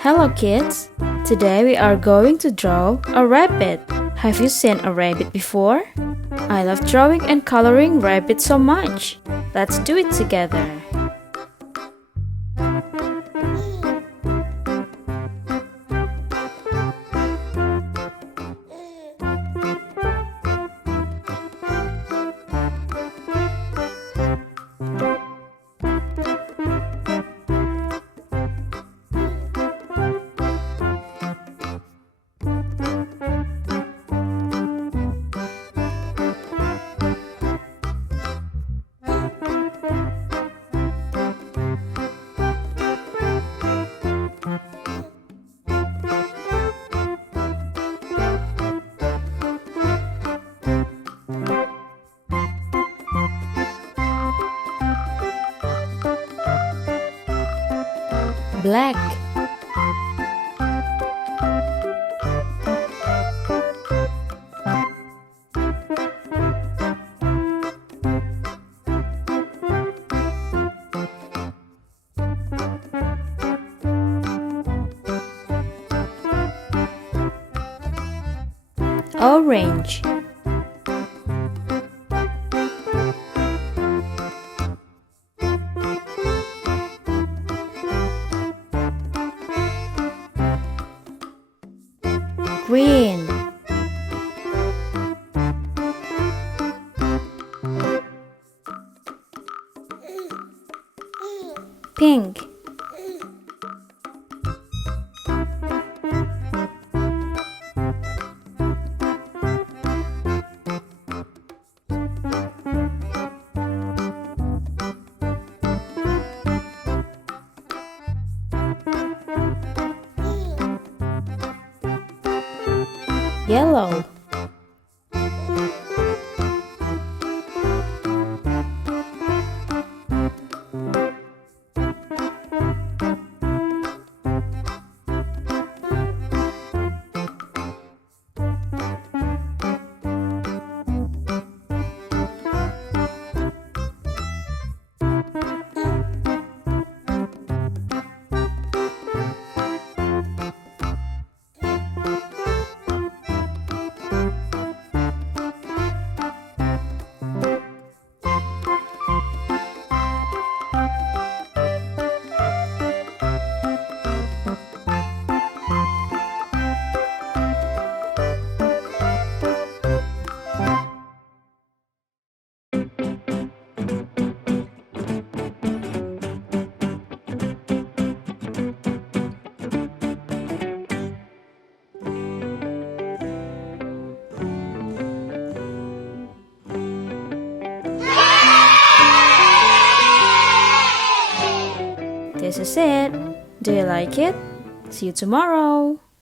Hello kids! Today we are going to draw a rabbit. Have you seen a rabbit before? I love drawing and coloring rabbits so much. Let's do it together. Black, orange, green, pink, yellow, This is it. Do you like it? See you tomorrow.